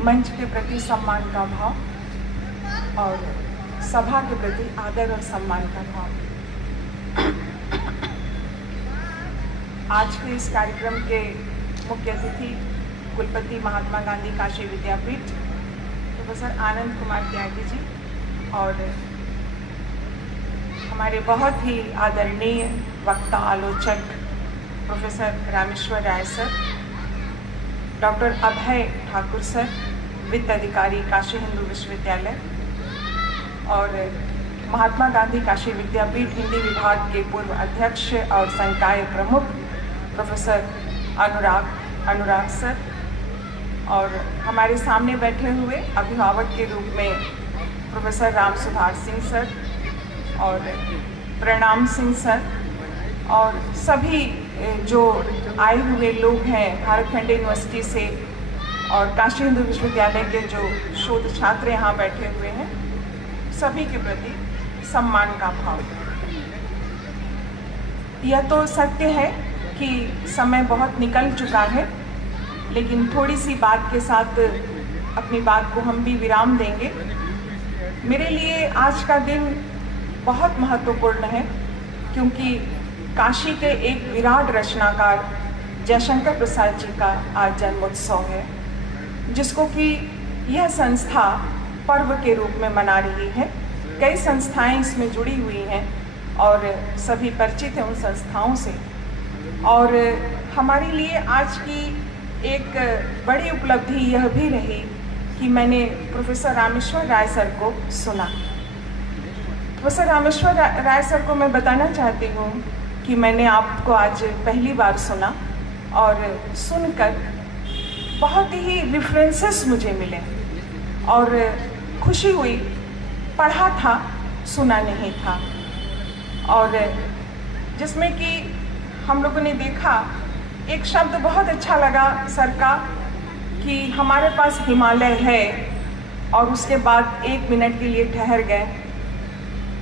मंच के प्रति सम्मान का भाव और सभा के प्रति आदर और सम्मान का भाव। आज के इस कार्यक्रम के मुख्य अतिथि कुलपति महात्मा गांधी काशी विद्यापीठ प्रोफेसर आनंद कुमार त्यागी जी और हमारे बहुत ही आदरणीय वक्ता आलोचक प्रोफेसर रामेश्वर राय सर, डॉक्टर अभय ठाकुर सर, वित्त अधिकारी काशी हिंदू विश्वविद्यालय और महात्मा गांधी काशी विद्यापीठ हिंदी विभाग के पूर्व अध्यक्ष और संकाय प्रमुख प्रोफेसर अनुराग सर और हमारे सामने बैठे हुए अभिभावक के रूप में प्रोफेसर राम सुधार सिंह सर और प्रणाम सिंह सर और सभी जो आए हुए लोग हैं भारतखंड यूनिवर्सिटी से और काशी हिंदू विश्वविद्यालय के जो शोध छात्र यहाँ बैठे हुए हैं, सभी के प्रति सम्मान का भाव। यह तो सत्य है कि समय बहुत निकल चुका है, लेकिन थोड़ी सी बात के साथ अपनी बात को हम भी विराम देंगे। मेरे लिए आज का दिन बहुत महत्वपूर्ण है क्योंकि काशी के एक विराट रचनाकार जयशंकर प्रसाद जी का आज जन्मोत्सव है, जिसको कि यह संस्था पर्व के रूप में मना रही है। कई संस्थाएं इसमें जुड़ी हुई हैं और सभी परिचित हैं उन संस्थाओं से। और हमारे लिए आज की एक बड़ी उपलब्धि यह भी रही कि मैंने प्रोफेसर रामेश्वर राय सर को सुना। प्रोफेसर रामेश्वर राय सर को मैं बताना चाहती हूँ कि मैंने आपको आज पहली बार सुना और सुनकर बहुत ही रेफरेंसेस मुझे मिले और खुशी हुई। पढ़ा था, सुना नहीं था। और जिसमें कि हम लोगों ने देखा, एक शब्द बहुत अच्छा लगा सर का कि हमारे पास हिमालय है, और उसके बाद 1 मिनट के लिए ठहर गए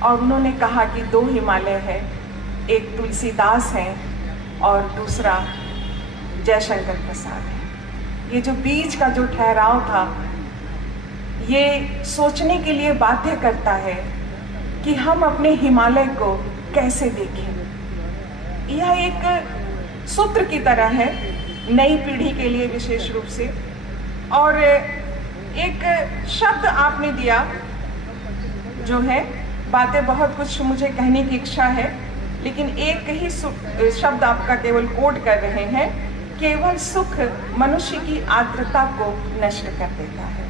और उन्होंने कहा कि 2 हिमालय है, एक तुलसीदास है और दूसरा जयशंकर प्रसाद है। ये जो बीच का जो ठहराव था, ये सोचने के लिए बाध्य करता है कि हम अपने हिमालय को कैसे देखें। यह एक सूत्र की तरह है नई पीढ़ी के लिए विशेष रूप से। और एक शब्द आपने दिया जो है, बातें बहुत कुछ मुझे कहने की इच्छा है, लेकिन एक ही शब्द आपका केवल कोट कर रहे हैं, केवल सुख मनुष्य की आर्द्रता को नष्ट कर देता है।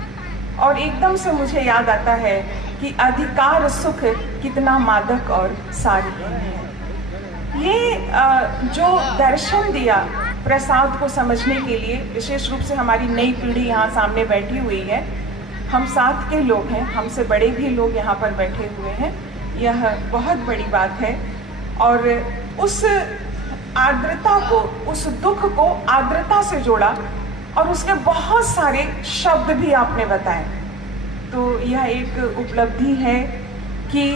और एकदम से मुझे याद आता है कि अधिकार सुख कितना मादक और सारी है। ये जो दर्शन दिया प्रसाद को समझने के लिए, विशेष रूप से हमारी नई पीढ़ी यहाँ सामने बैठी हुई है, हम साथ के लोग हैं, हमसे बड़े भी लोग यहाँ पर बैठे हुए हैं, यह बहुत बड़ी बात है। और उस आर्द्रता को, उस दुख को आर्द्रता से जोड़ा और उसके बहुत सारे शब्द भी आपने बताए। तो यह एक उपलब्धि है कि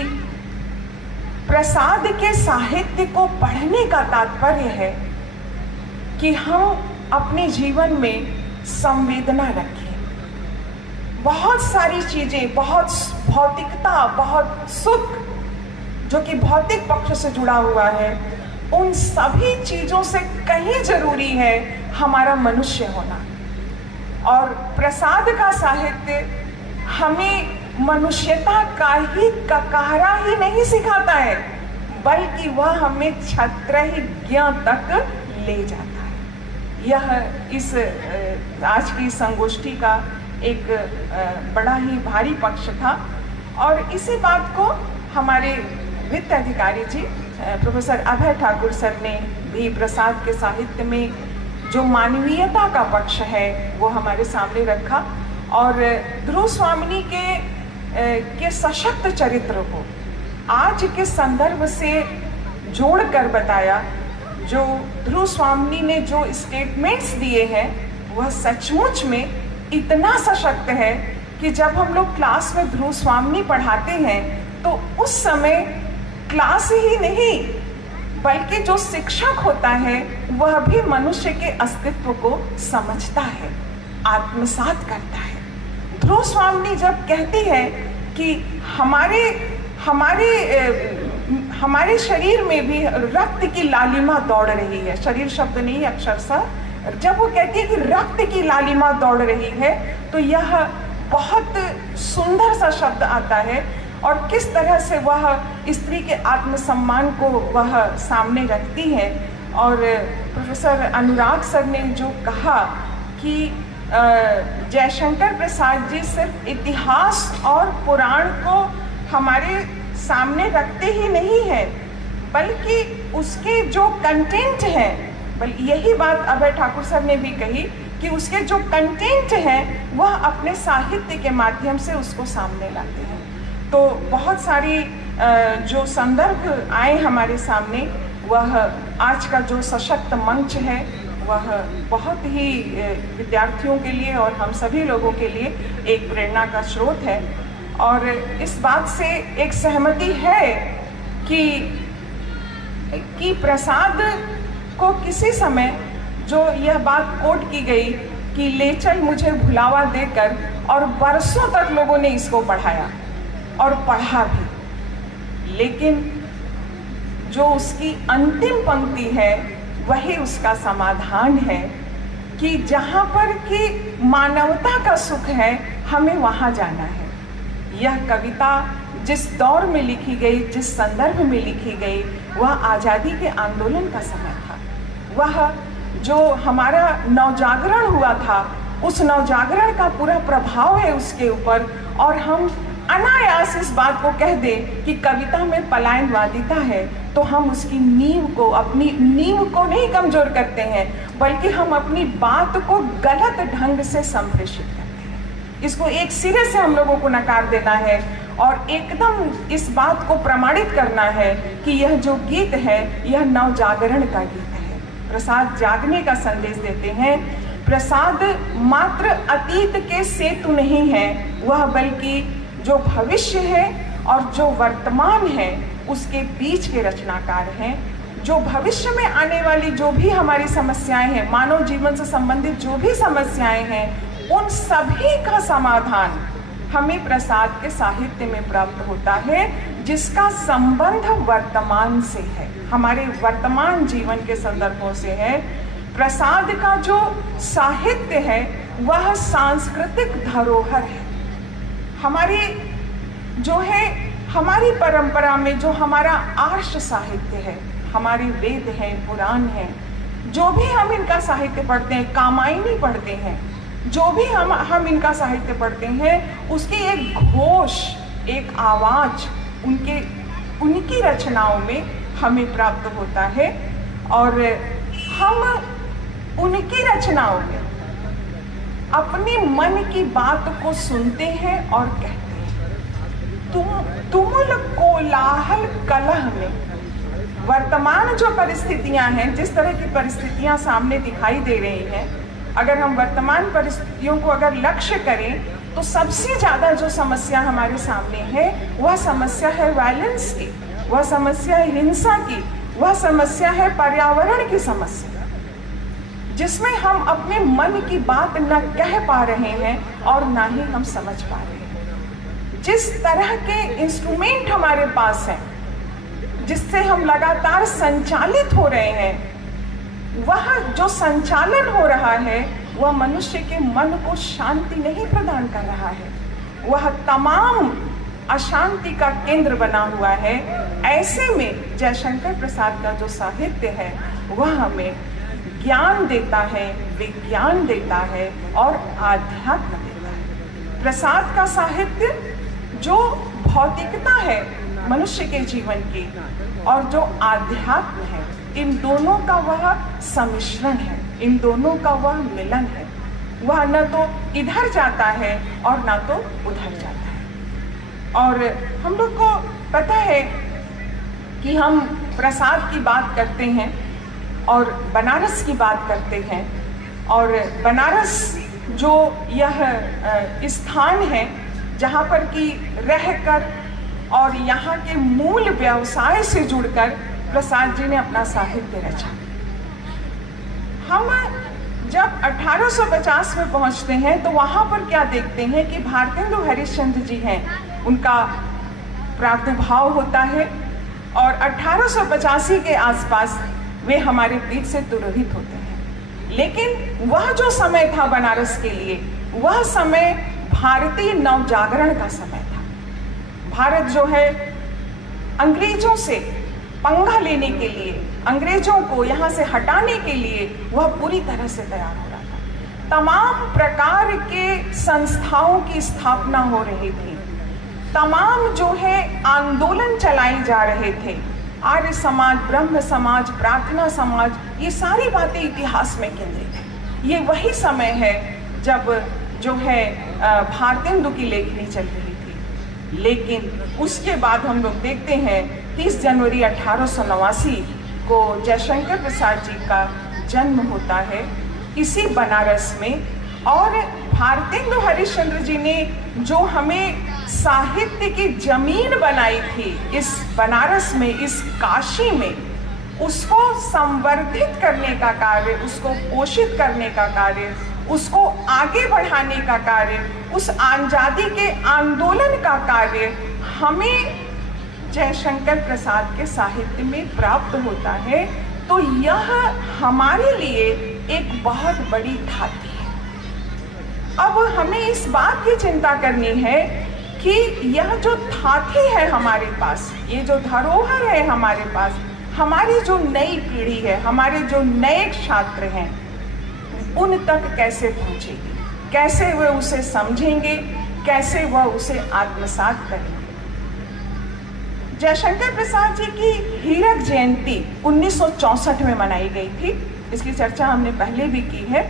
प्रसाद के साहित्य को पढ़ने का तात्पर्य है कि हम अपने जीवन में संवेदना रखें। बहुत सारी चीजें, बहुत भौतिकता, बहुत सुख जो कि भौतिक पक्ष से जुड़ा हुआ है, उन सभी चीजों से कहीं जरूरी है हमारा मनुष्य होना। और प्रसाद का साहित्य हमें मनुष्यता का ही ककारा ही नहीं सिखाता है, बल्कि वह हमें क्षत्रज्ञ तक ले जाता है। यह इस आज की संगोष्ठी का एक बड़ा ही भारी पक्ष था। और इसी बात को हमारे वित्त अधिकारी जी प्रोफेसर अभय ठाकुर सर ने भी प्रसाद के साहित्य में जो मानवीयता का पक्ष है वो हमारे सामने रखा और ध्रुव स्वामिनी के सशक्त चरित्र को आज के संदर्भ से जोड़कर बताया। जो ध्रुव स्वामिनी ने जो स्टेटमेंट्स दिए हैं वह सचमुच में इतना सशक्त है कि जब हम लोग क्लास में ध्रुव स्वामिनी पढ़ाते हैं तो उस समय क्लास ही नहीं बल्कि जो शिक्षक होता है वह भी मनुष्य के अस्तित्व को समझता है, आत्मसात करता है। ध्रुव स्वामिनी जब कहती है कि हमारे शरीर में भी रक्त की लालिमा दौड़ रही है, शरीर शब्द नहीं अक्षरशः, जब वो कहती है कि रक्त की लालिमा दौड़ रही है, तो यह बहुत सुंदर सा शब्द आता है और किस तरह से वह स्त्री के आत्मसम्मान को वह सामने रखती है। और प्रोफेसर अनुराग सर ने जो कहा कि जयशंकर प्रसाद जी सिर्फ इतिहास और पुराण को हमारे सामने रखते ही नहीं है, बल्कि उसके जो कंटेंट है, बल्कि यही बात अभय ठाकुर सर ने भी कही कि उसके जो कंटेंट हैं वह अपने साहित्य के माध्यम से उसको सामने लाते हैं। तो बहुत सारी जो संदर्भ आए हमारे सामने, वह आज का जो सशक्त मंच है वह बहुत ही विद्यार्थियों के लिए और हम सभी लोगों के लिए एक प्रेरणा का स्रोत है। और इस बात से एक सहमति है कि प्रसाद को किसी समय जो यह बात कोट की गई कि ले चल मुझे भुलावा देकर, और बरसों तक लोगों ने इसको पढ़ाया और पढ़ा भी, लेकिन जो उसकी अंतिम पंक्ति है वही उसका समाधान है कि जहाँ पर कि मानवता का सुख है हमें वहाँ जाना है। यह कविता जिस दौर में लिखी गई, जिस संदर्भ में लिखी गई, वह आज़ादी के आंदोलन का समय था। वह जो हमारा नवजागरण हुआ था, उस नवजागरण का पूरा प्रभाव है उसके ऊपर। और हम अनायास इस बात को कह दें कि कविता में पलायनवादिता है, तो हम उसकी नींव को, अपनी नींव को नहीं कमजोर करते हैं, बल्कि हम अपनी बात को गलत ढंग से संप्रेषित करते हैं। इसको एक सिरे से हम लोगों को नकार देना है और एकदम इस बात को प्रमाणित करना है कि यह जो गीत है यह नवजागरण का गीत है। प्रसाद जागने का संदेश देते हैं। प्रसाद मात्र अतीत के सेतु नहीं है, वह बल्कि जो भविष्य है और जो वर्तमान है उसके बीच के रचनाकार हैं। जो भविष्य में आने वाली जो भी हमारी समस्याएं हैं, मानव जीवन से संबंधित जो भी समस्याएं हैं, उन सभी का समाधान हमें प्रसाद के साहित्य में प्राप्त होता है, जिसका संबंध वर्तमान से है, हमारे वर्तमान जीवन के संदर्भों से है। प्रसाद का जो साहित्य है वह सांस्कृतिक धरोहर है। हमारी जो है, हमारी परंपरा में जो हमारा आर्ष साहित्य है, हमारे वेद हैं, पुराण हैं, जो भी हम इनका साहित्य पढ़ते हैं, कामायनी पढ़ते हैं, जो भी हम इनका साहित्य पढ़ते हैं, उसकी एक घोष, एक आवाज उनकी रचनाओं में हमें प्राप्त होता है। और हम उनकी रचनाओं में अपने मन की बात को सुनते हैं और कहते हैं। तुमुल कोलाहल कलह में वर्तमान जो परिस्थितियां हैं, जिस तरह की परिस्थितियां सामने दिखाई दे रही हैं, अगर हम वर्तमान परिस्थितियों को अगर लक्ष्य करें तो सबसे ज़्यादा जो समस्या हमारे सामने है वह समस्या है वायलेंस की, वह समस्या है हिंसा की, वह समस्या है पर्यावरण की समस्या, जिसमें हम अपने मन की बात न कह पा रहे हैं और ना ही हम समझ पा रहे हैं। जिस तरह के इंस्ट्रूमेंट हमारे पास हैं, जिससे हम लगातार संचालित हो रहे हैं, वह जो संचालन हो रहा है वह मनुष्य के मन को शांति नहीं प्रदान कर रहा है, वह तमाम अशांति का केंद्र बना हुआ है। ऐसे में जयशंकर प्रसाद का जो साहित्य है वह हमें ज्ञान देता है, विज्ञान देता है और आध्यात्म देता है। प्रसाद का साहित्य जो भौतिकता है मनुष्य के जीवन की और जो आध्यात्म है, इन दोनों का वह सम्मिश्रण है, इन दोनों का वह मिलन है। वह न तो इधर जाता है और न तो उधर जाता है। और हम लोग को पता है कि हम प्रसाद की बात करते हैं और बनारस की बात करते हैं, और बनारस जो यह स्थान है जहाँ पर कि रहकर और यहाँ के मूल व्यवसाय से जुड़कर प्रसाद जी ने अपना साहित्य रचा। हम जब 1850 में पहुंचते हैं तो वहां पर क्या देखते हैं कि भारतेंदु हरिश्चंद्र जी हैं, उनका प्रादुर्भाव होता है और 1885 के आसपास वे हमारे बीच से तिरोहित होते हैं। लेकिन वह जो समय था बनारस के लिए, वह समय भारतीय नवजागरण का समय था। भारत जो है अंग्रेजों से पंगा लेने के लिए, अंग्रेजों को यहाँ से हटाने के लिए वह पूरी तरह से तैयार हो रहा था। तमाम प्रकार के संस्थाओं की स्थापना हो रही थी, तमाम जो है आंदोलन चलाए जा रहे थे, आर्य समाज, ब्रह्म समाज, प्रार्थना समाज, ये सारी बातें इतिहास में केंद्रित है। ये वही समय है जब जो है भारतेंदु की लेखनी चल रही थी। लेकिन उसके बाद हम लोग देखते हैं 30 जनवरी 1889 को जयशंकर प्रसाद जी का जन्म होता है इसी बनारस में। और भारतेंदु हरिश्चंद्र जी ने जो हमें साहित्य की जमीन बनाई थी इस बनारस में, इस काशी में, उसको संवर्धित करने का कार्य, उसको पोषित करने का कार्य, उसको आगे बढ़ाने का कार्य, उस आज़ादी के आंदोलन का कार्य हमें जयशंकर प्रसाद के साहित्य में प्राप्त होता है। तो यह हमारे लिए एक बहुत बड़ी थाती है। अब हमें इस बात की चिंता करनी है कि यह जो थाती है हमारे पास, ये जो धरोहर है हमारे पास, हमारी जो नई पीढ़ी है, हमारे जो नए छात्र हैं, उन तक कैसे पहुंचेगी, कैसे वह उसे समझेंगे, कैसे वह उसे आत्मसात करेंगे। जयशंकर प्रसाद जी की हीरक जयंती 1964 में मनाई गई थी, इसकी चर्चा हमने पहले भी की है।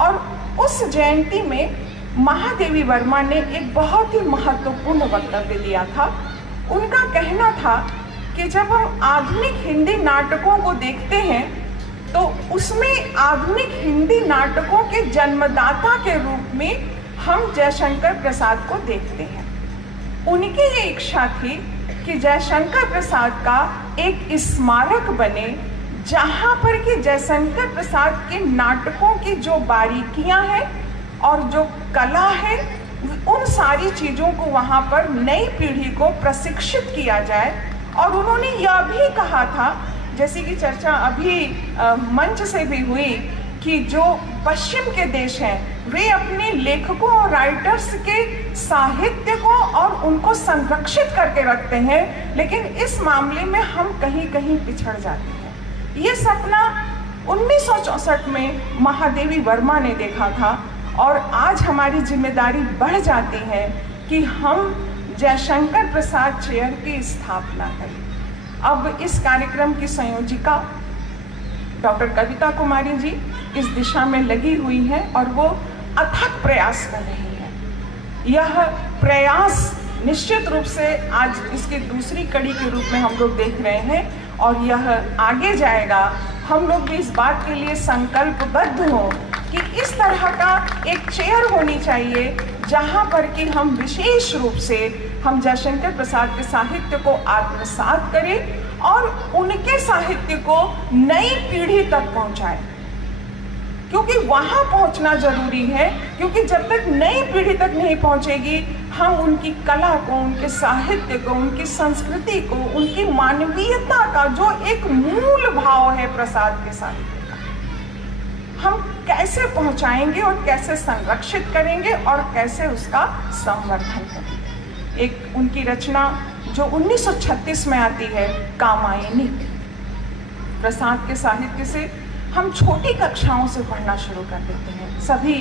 और उस जयंती में महादेवी वर्मा ने एक बहुत ही महत्वपूर्ण वक्तव्य दिया था। उनका कहना था कि जब हम आधुनिक हिंदी नाटकों को देखते हैं तो उसमें आधुनिक हिंदी नाटकों के जन्मदाता के रूप में हम जयशंकर प्रसाद को देखते हैं। उनकी ये इच्छा थी कि जयशंकर प्रसाद का एक स्मारक बने जहाँ पर कि जयशंकर प्रसाद के नाटकों की जो बारीकियां हैं और जो कला है, उन सारी चीज़ों को वहाँ पर नई पीढ़ी को प्रशिक्षित किया जाए। और उन्होंने यह भी कहा था, जैसे कि चर्चा अभी मंच से भी हुई, कि जो पश्चिम के देश हैं वे अपने लेखकों और राइटर्स के साहित्य को और उनको संरक्षित करके रखते हैं, लेकिन इस मामले में हम कहीं कहीं पिछड़ जाते हैं। ये सपना 1964 में महादेवी वर्मा ने देखा था और आज हमारी जिम्मेदारी बढ़ जाती है कि हम जयशंकर प्रसाद चेयर की स्थापना करें। अब इस कार्यक्रम की संयोजिका डॉक्टर कविता कुमारी जी इस दिशा में लगी हुई हैं और वो अथक प्रयास कर रही हैं। यह प्रयास निश्चित रूप से आज इसकी दूसरी कड़ी के रूप में हम लोग देख रहे हैं और यह आगे जाएगा। हम लोग भी इस बात के लिए संकल्पबद्ध हों कि इस तरह का एक चेयर होनी चाहिए जहाँ पर कि हम विशेष रूप से हम जयशंकर प्रसाद के साहित्य को आत्मसात करें और उनके साहित्य को नई पीढ़ी तक पहुँचाएं, क्योंकि वहाँ पहुँचना जरूरी है। क्योंकि जब तक नई पीढ़ी तक नहीं पहुँचेगी, हम उनकी कला को, उनके साहित्य को, उनकी संस्कृति को, उनकी मानवीयता का जो एक मूल भाव है प्रसाद के साहित्य का, हम कैसे पहुँचाएंगे और कैसे संरक्षित करेंगे और कैसे उसका संवर्धन करेंगे। एक उनकी रचना जो 1936 में आती है, कामायनी, प्रसाद के साहित्य से हम छोटी कक्षाओं से पढ़ना शुरू कर देते हैं। सभी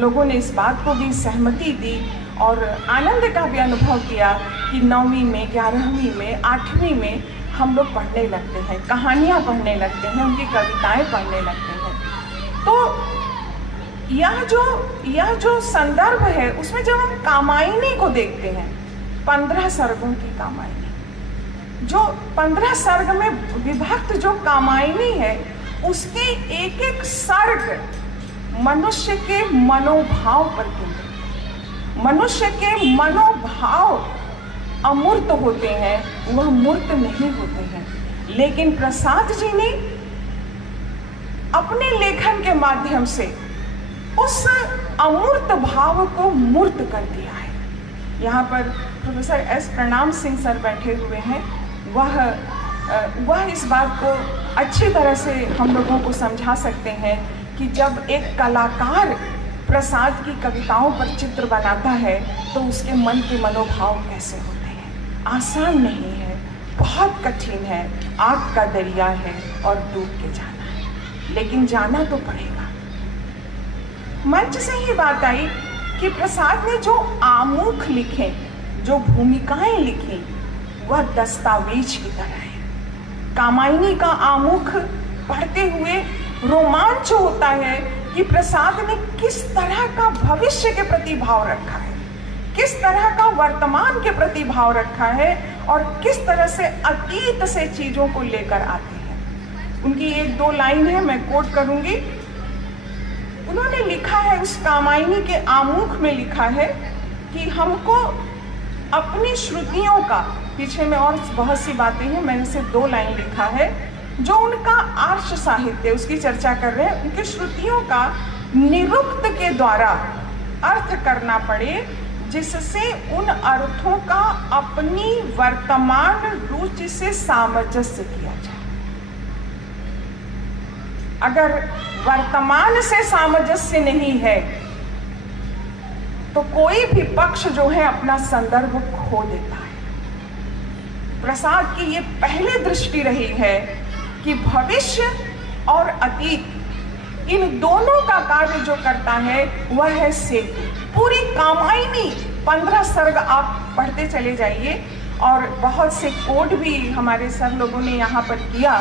लोगों ने इस बात को भी सहमति दी और आनंद का भी अनुभव किया कि 9वीं में, 11वीं में, 8वीं में हम लोग पढ़ने लगते हैं, कहानियाँ पढ़ने लगते हैं, उनकी कविताएं पढ़ने लगते हैं। तो यह जो संदर्भ है उसमें जब हम कामायनी को देखते हैं, 15 सर्गों की कामायनी, जो 15 सर्ग में विभक्त जो कामायनी है, उसके एक एक सर्ग मनुष्य के मनोभाव पर केंद्रित। मनुष्य के मनोभाव अमूर्त होते हैं, वह मूर्त नहीं होते हैं। लेकिन प्रसाद जी ने अपने लेखन के माध्यम से उस अमूर्त भाव को मूर्त कर दिया है। यहाँ पर प्रोफेसर एस प्रणाम सिंह सर बैठे हुए हैं, वह इस बात को अच्छी तरह से हम लोगों को समझा सकते हैं कि जब एक कलाकार प्रसाद की कविताओं पर चित्र बनाता है तो उसके मन के मनोभाव कैसे होते हैं। आसान नहीं है, बहुत कठिन है, आग का दरिया है और डूब के जाना है, लेकिन जाना तो पड़ेगा। मंच से ही बात आई कि प्रसाद ने जो आमुख लिखे, जो भूमिकाएं लिखी, वह दस्तावेज की तरह है। कामायनी का आमुख पढ़ते हुए रोमांच होता है कि प्रसाद ने किस तरह का भविष्य के प्रति भाव रखा है, किस तरह का वर्तमान के प्रति भाव रखा है और किस तरह से अतीत से चीजों को लेकर आते हैं। उनकी एक दो लाइन है, मैं कोट करूंगी। उन्होंने लिखा है, उस कामायनी के आमुख में लिखा है कि हमको अपनी श्रुतियों का, पीछे में और बहुत सी बातें हैं, मैंने सिर्फ दो लाइन लिखा है, जो उनका आर्ष साहित्य उसकी चर्चा कर रहे हैं, उनकी श्रुतियों का निरुक्त के द्वारा अर्थ करना पड़े, जिससे उन अर्थों का अपनी वर्तमान रुचि से सामंजस्य किया जाए। अगर वर्तमान से सामंजस्य नहीं है तो कोई भी पक्ष जो है अपना संदर्भ खो देता है। प्रसाद की ये पहली दृष्टि रही है कि भविष्य और अतीत, इन दोनों का कार्य जो करता है वह है सेतु। पूरी कामायनी 15 सर्ग आप पढ़ते चले जाइए और बहुत से कोड भी हमारे सर लोगों ने यहाँ पर किया।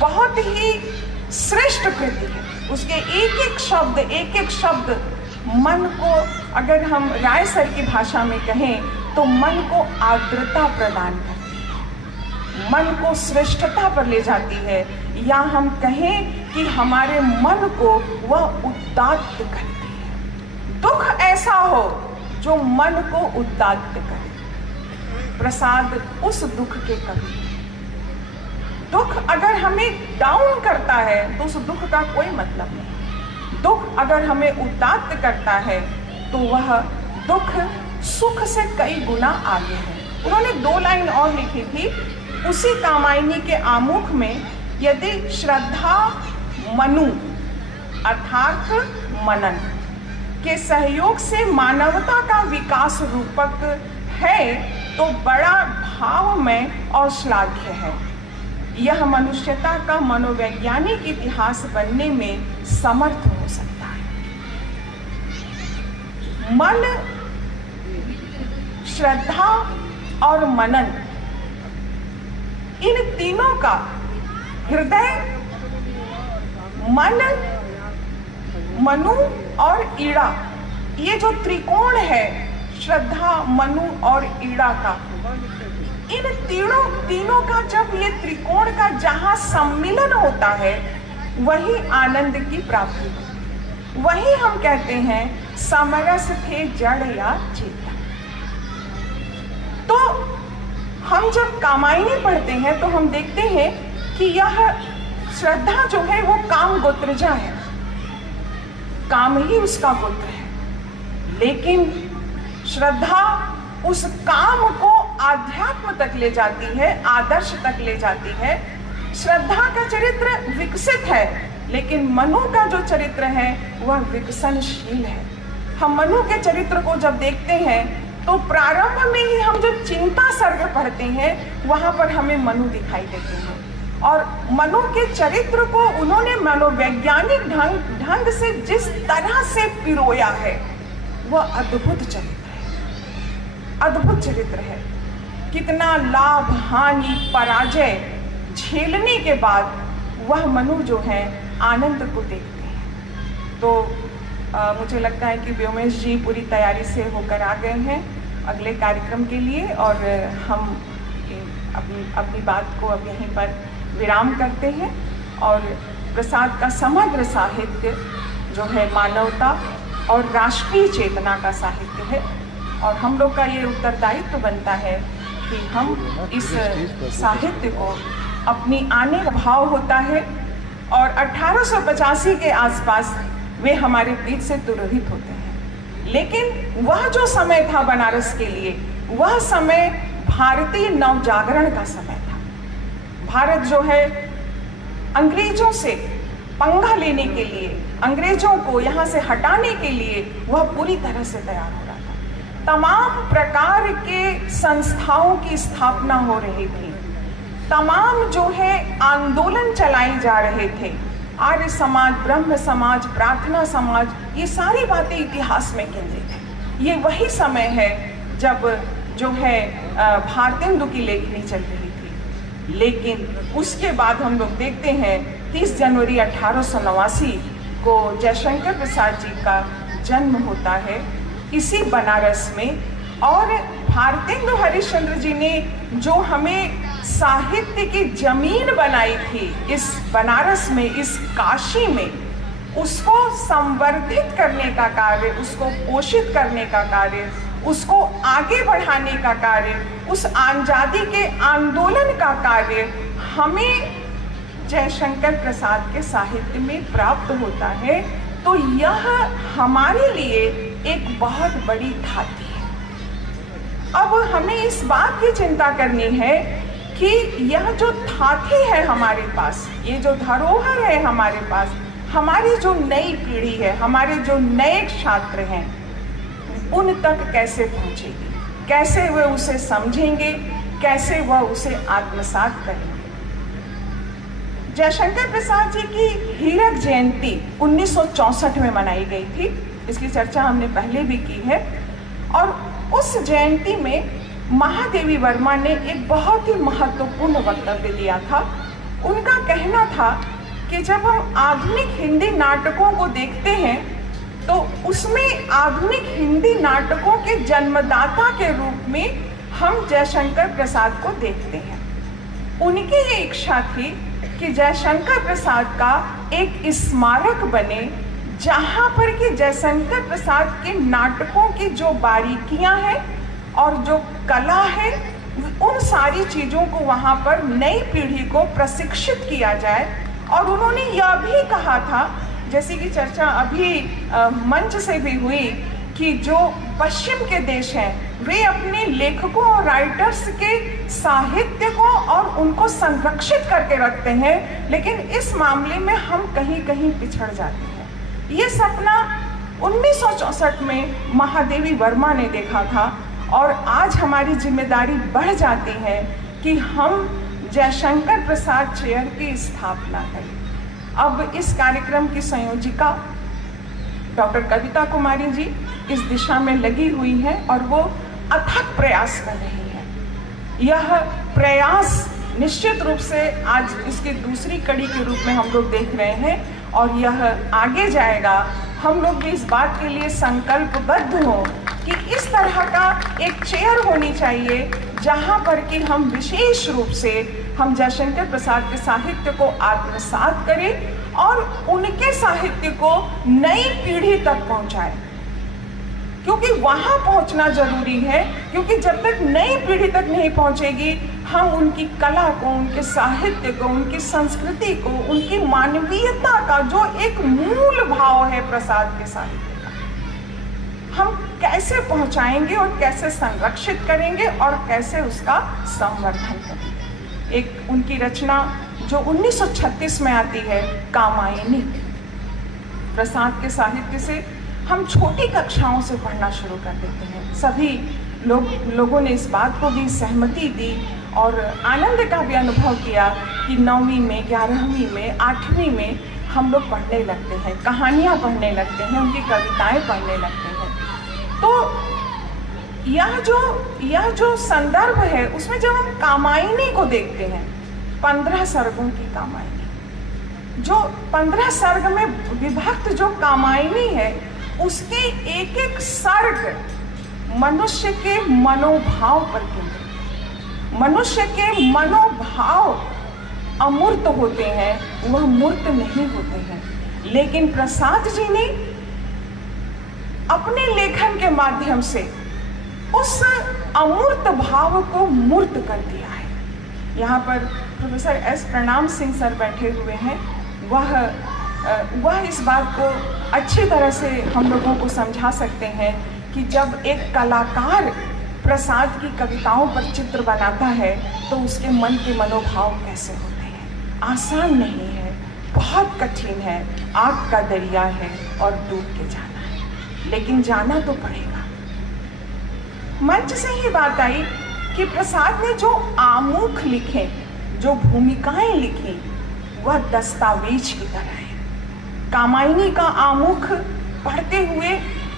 बहुत ही श्रेष्ठ कृति है। उसके एक एक शब्द मन को, अगर हम राय सर की भाषा में कहें तो मन को आर्द्रता प्रदान करती है, मन को श्रेष्ठता पर ले जाती है, या हम कहें कि हमारे मन को वह उद्दात करती है। दुख ऐसा हो जो मन को उद्दात करे। प्रसाद उस दुख के कवि। दुख अगर हमें डाउन करता है तो उस दुख का कोई मतलब नहीं। दुख अगर हमें उदात्त करता है तो वह दुख सुख से कई गुना आगे है। उन्होंने 2 लाइन और लिखी थी उसी कामायनी के आमुख में, यदि श्रद्धा मनु अर्थात मनन के सहयोग से मानवता का विकास रूपक है तो बड़ा भावमय और श्लाघ्य है। यह मनुष्यता का मनोवैज्ञानिक इतिहास बनने में समर्थ हो सकता है। मन, श्रद्धा और मनन, इन तीनों का हृदय, मन, मनु और ईड़ा, ये जो त्रिकोण है श्रद्धा, मनु और ईड़ा का, इन तीनों का जब ये त्रिकोण का जहां सम्मिलन होता है वही आनंद की प्राप्ति होती। वही हम कहते हैं समरस थे जड़ या चेतन। तो हम जब कामायनी पढ़ते हैं तो हम देखते हैं कि यह श्रद्धा जो है वो काम गोत्रजा है, काम ही उसका गोत्र है, लेकिन श्रद्धा उस काम को आध्यात्म तक ले जाती है, आदर्श तक ले जाती है। श्रद्धा का चरित्र विकसित है, लेकिन मनु का जो चरित्र है वह विकसनशील है। हम मनु के चरित्र को जब देखते हैं तो प्रारंभ में ही हम जो चिंता सर्ग पढ़ते हैं वहां पर हमें मनु दिखाई देते हैं, और मनु के चरित्र को उन्होंने मनोवैज्ञानिक ढंग से जिस तरह से पिरोया है वह अद्भुत चरित्र है, अद्भुत चरित्र है। कितना लाभ, हानि, पराजय झेलने के बाद वह मनु जो है आनंद को देखते हैं। तो मुझे लगता है कि व्योमेश जी पूरी तैयारी से होकर आ गए हैं अगले कार्यक्रम के लिए, और हम अपनी बात को अब यहीं पर विराम करते हैं। और प्रसाद का समग्र साहित्य जो है मानवता और राष्ट्रीय चेतना का साहित्य है, और हम लोग का ये उत्तरदायित्व बनता है कि हम इस साहित्य को अपनी आने का भाव होता है और 1885 के आसपास वे हमारे बीच से तिरोहित होते हैं। लेकिन वह जो समय था बनारस के लिए, वह समय भारतीय नवजागरण का समय था। भारत जो है अंग्रेजों से पंगा लेने के लिए, अंग्रेजों को यहाँ से हटाने के लिए वह पूरी तरह से तैयार हो रहा था। तमाम प्रकार के संस्थाओं की स्थापना हो रही थी, तमाम जो है आंदोलन चलाए जा रहे थे। आर्य समाज, ब्रह्म समाज, प्रार्थना समाज, ये सारी बातें इतिहास में केंद्रित है। ये वही समय है जब जो है भारतेंदु की लेखनी चल रही थी। लेकिन उसके बाद हम लोग देखते हैं 30 जनवरी 1889 को जयशंकर प्रसाद जी का जन्म होता है इसी बनारस में। और भारतेंदु हरिश्चंद्र जी ने जो हमें साहित्य की जमीन बनाई थी इस बनारस में, इस काशी में, उसको संवर्धित करने का कार्य, उसको पोषित करने का कार्य, उसको आगे बढ़ाने का कार्य, उस आज़ादी के आंदोलन का कार्य हमें जयशंकर प्रसाद के साहित्य में प्राप्त होता है। तो यह हमारे लिए एक बहुत बड़ी धाती है। अब हमें इस बात की चिंता करनी है कि यह जो धाती है हमारे पास, ये जो धरोहर है हमारे पास, हमारी जो नई पीढ़ी है, हमारे जो नए छात्र हैं, उन तक कैसे पहुंचेगी, कैसे वह उसे समझेंगे, कैसे वह उसे आत्मसात करेंगे। जयशंकर प्रसाद जी की हीरक जयंती 1964 में मनाई गई थी। इसकी चर्चा हमने पहले भी की है। और उस जयंती में महादेवी वर्मा ने एक बहुत ही महत्वपूर्ण वक्तव्य दिया था। उनका कहना था कि जब हम आधुनिक हिंदी नाटकों को देखते हैं तो उसमें आधुनिक हिंदी नाटकों के जन्मदाता के रूप में हम जयशंकर प्रसाद को देखते हैं। उनकी ये इच्छा थी कि जयशंकर प्रसाद का एक स्मारक बने जहाँ पर कि जयशंकर प्रसाद के नाटकों की जो बारीकियां हैं और जो कला है, उन सारी चीज़ों को वहाँ पर नई पीढ़ी को प्रशिक्षित किया जाए। और उन्होंने यह भी कहा था, जैसे कि चर्चा अभी मंच से भी हुई, कि जो पश्चिम के देश हैं वे अपने लेखकों और राइटर्स के साहित्य को और उनको संरक्षित करके रखते हैं, लेकिन इस मामले में हम कहीं कहीं पिछड़ जाते हैं। ये सपना 1964 में महादेवी वर्मा ने देखा था और आज हमारी जिम्मेदारी बढ़ जाती है कि हम जयशंकर प्रसाद चेयर की स्थापना करें। अब इस कार्यक्रम की संयोजिका डॉक्टर कविता कुमारी जी इस दिशा में लगी हुई है और वो अथक प्रयास कर रही है। यह प्रयास निश्चित रूप से आज इसकी दूसरी कड़ी के रूप में हम लोग देख रहे हैं और यह आगे जाएगा। हम लोग भी इस बात के लिए संकल्पबद्ध हों कि इस तरह का एक चेयर होनी चाहिए जहाँ पर कि हम विशेष रूप से हम जयशंकर प्रसाद के साहित्य को आत्मसात करें और उनके साहित्य को नई पीढ़ी तक पहुँचाएं, क्योंकि वहाँ पहुँचना जरूरी है। क्योंकि जब तक नई पीढ़ी तक नहीं पहुँचेगी, हम उनकी कला को, उनके साहित्य को, उनकी संस्कृति को, उनकी मानवीयता का जो एक मूल भाव है प्रसाद के साहित्य का, हम कैसे पहुँचाएंगे और कैसे संरक्षित करेंगे और कैसे उसका संवर्धन करेंगे। एक उनकी रचना जो 1936 में आती है, कामायनी, प्रसाद के साहित्य से हम छोटी कक्षाओं से पढ़ना शुरू कर देते हैं। सभी लोगों ने इस बात को भी सहमति दी और आनंद का भी अनुभव किया कि 9वीं में, 11वीं में, 8वीं में हम लोग पढ़ने लगते हैं, कहानियाँ पढ़ने लगते हैं, उनकी कविताएं पढ़ने लगते हैं। तो यह जो संदर्भ है उसमें जब हम कामायनी को देखते हैं, 15 सर्गों की कामायनी, जो 15 सर्ग में विभक्त जो कामायनी है, उसके एक एक सर्ग मनुष्य के मनोभाव पर केंद्रित। मनुष्य के मनोभाव अमूर्त होते हैं, वह मूर्त नहीं होते हैं। लेकिन प्रसाद जी ने अपने लेखन के माध्यम से उस अमूर्त भाव को मूर्त कर दिया है। यहाँ पर प्रोफेसर एस प्रणाम सिंह सर बैठे हुए हैं, वह इस बात को अच्छी तरह से हम लोगों को समझा सकते हैं कि जब एक कलाकार प्रसाद की कविताओं पर चित्र बनाता है तो उसके मन के मनोभाव कैसे होते हैं। आसान नहीं है, बहुत कठिन है, आग का दरिया है और डूब के जाना है, लेकिन जाना तो पड़ेगा। मंच से ही बात आई कि प्रसाद ने जो आमुख लिखे, जो भूमिकाएं लिखी, वह दस्तावेज की तरह है। कामायनी का आमुख पढ़ते हुए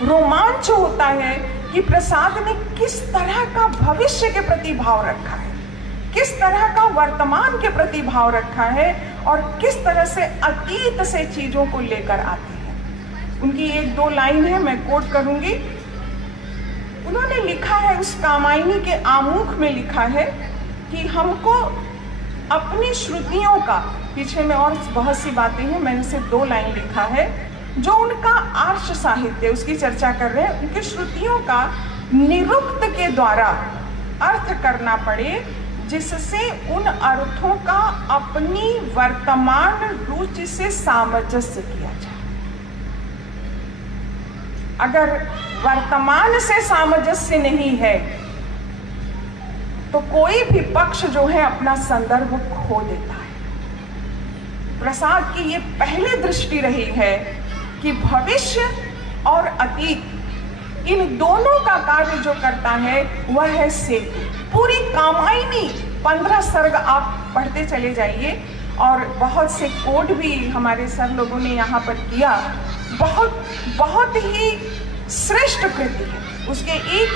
रोमांच होता है कि प्रसाद ने किस तरह का भविष्य के प्रति भाव रखा है, किस तरह का वर्तमान के प्रति भाव रखा है और किस तरह से अतीत से चीजों को लेकर आते हैं। उनकी एक दो लाइन है, मैं कोट करूंगी। उन्होंने लिखा है, उस कामायनी के आमुख में लिखा है कि हमको अपनी श्रुतियों का, पीछे में और बहुत सी बातें हैं, मैंने सिर्फ दो लाइन लिखा है, जो उनका आर्ष साहित्य, उसकी चर्चा कर रहे हैं, उनकी श्रुतियों का निरुक्त के द्वारा अर्थ करना पड़े, जिससे उन अर्थों का अपनी वर्तमान रुचि से सामंजस्य किया जाए। अगर वर्तमान से सामंजस्य नहीं है तो कोई भी पक्ष जो है अपना संदर्भ खो देता है। प्रसाद की ये पहली दृष्टि रही है कि भविष्य और अतीत, इन दोनों का कार्य जो करता है वह है सेतु। पूरी कामायनी 15 सर्ग आप पढ़ते चले जाइए और बहुत से कोड भी हमारे सर लोगों ने यहाँ पर किया। बहुत ही श्रेष्ठ कृति है। उसके एक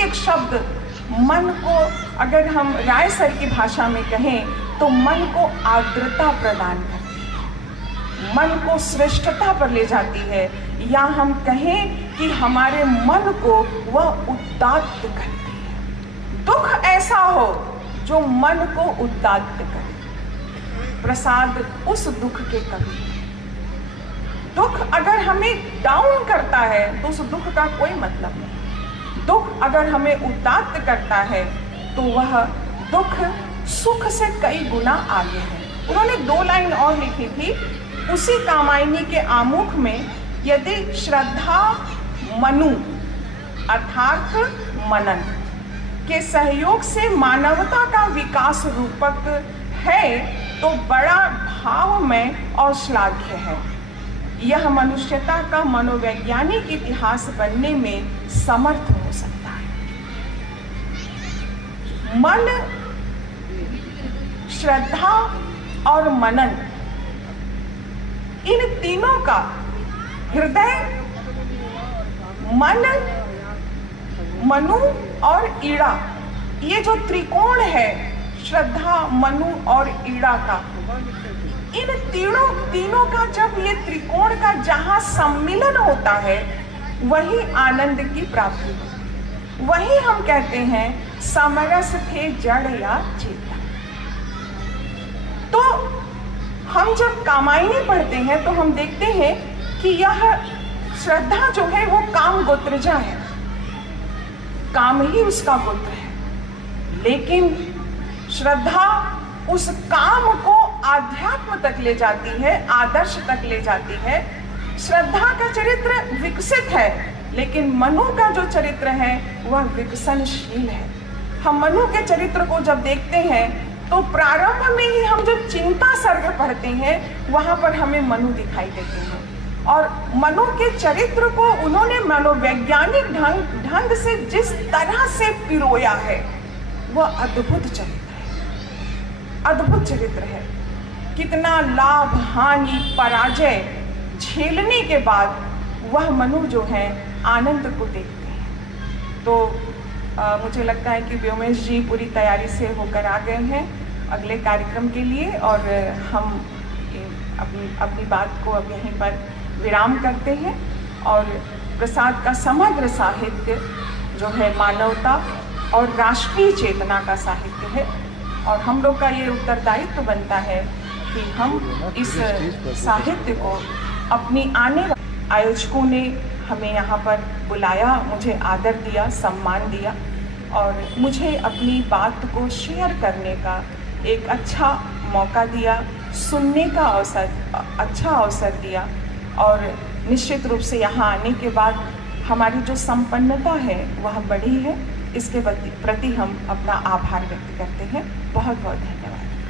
एक शब्द मन को, अगर हम राय सर की भाषा में कहें तो मन को आर्द्रता प्रदान करती है, मन को श्रेष्ठता पर ले जाती है, या हम कहें कि हमारे मन को वह उद्दात करती है। दुख ऐसा हो जो मन को उद्दात करे। प्रसाद उस दुख के कवि है। दुख अगर हमें डाउन करता है तो उस दुख का कोई मतलब नहीं। दुख अगर हमें उदात्त करता है तो वह दुख सुख से कई गुना आगे है। उन्होंने 2 लाइन और लिखी थी उसी कामायनी के आमुख में, यदि श्रद्धा मनु अर्थात मनन के सहयोग से मानवता का विकास रूपक है तो बड़ा भावमय और श्लाघ्य है। यह मनुष्यता का मनोवैज्ञानिक इतिहास बनने में समर्थ हो सकता है। मन, श्रद्धा और मनन, इन तीनों का हृदय, मन, मनु और ईड़ा, ये जो त्रिकोण है श्रद्धा, मनु और ईड़ा का, इन तीनों का जब ये त्रिकोण का जहां सम्मिलन होता है वही आनंद की प्राप्ति होती। वही हम कहते हैं समरस थे जड़ या चेतन। तो हम जब कामायनी पढ़ते हैं तो हम देखते हैं कि यह श्रद्धा जो है वो काम गोत्रजा है, काम ही उसका गोत्र है, लेकिन श्रद्धा उस काम को आध्यात्म तक ले जाती है, आदर्श तक ले जाती है। श्रद्धा का चरित्र विकसित है, लेकिन मनु का जो चरित्र है वह विकसनशील है। हम मनु के चरित्र को जब देखते हैं तो प्रारंभ में ही हम जब चिंता सर्ग पढ़ते हैं वहां पर हमें मनु दिखाई देते हैं, और मनु के चरित्र को उन्होंने मनोवैज्ञानिक ढंग से जिस तरह से पिरोया है वह अद्भुत चरित्र है, अद्भुत चरित्र है। कितना लाभ, हानि, पराजय झेलने के बाद वह मनु जो है आनंद को देखते हैं। तो मुझे लगता है कि व्योमेश जी पूरी तैयारी से होकर आ गए हैं अगले कार्यक्रम के लिए, और हम अपनी बात को अब यहीं पर विराम करते हैं। और प्रसाद का समग्र साहित्य जो है मानवता और राष्ट्रीय चेतना का साहित्य है, और हम लोग का ये उत्तरदायित्व बनता है कि हम इस साहित्य को अपनी आने वाले आयोजकों ने हमें यहाँ पर बुलाया, मुझे आदर दिया, सम्मान दिया, और मुझे अपनी बात को शेयर करने का एक अच्छा मौका दिया। सुनने का अवसर, अच्छा अवसर दिया। और निश्चित रूप से यहाँ आने के बाद हमारी जो संपन्नता है वह बढ़ी है। इसके प्रति हम अपना आभार व्यक्त करते हैं। बहुत बहुत धन्यवाद।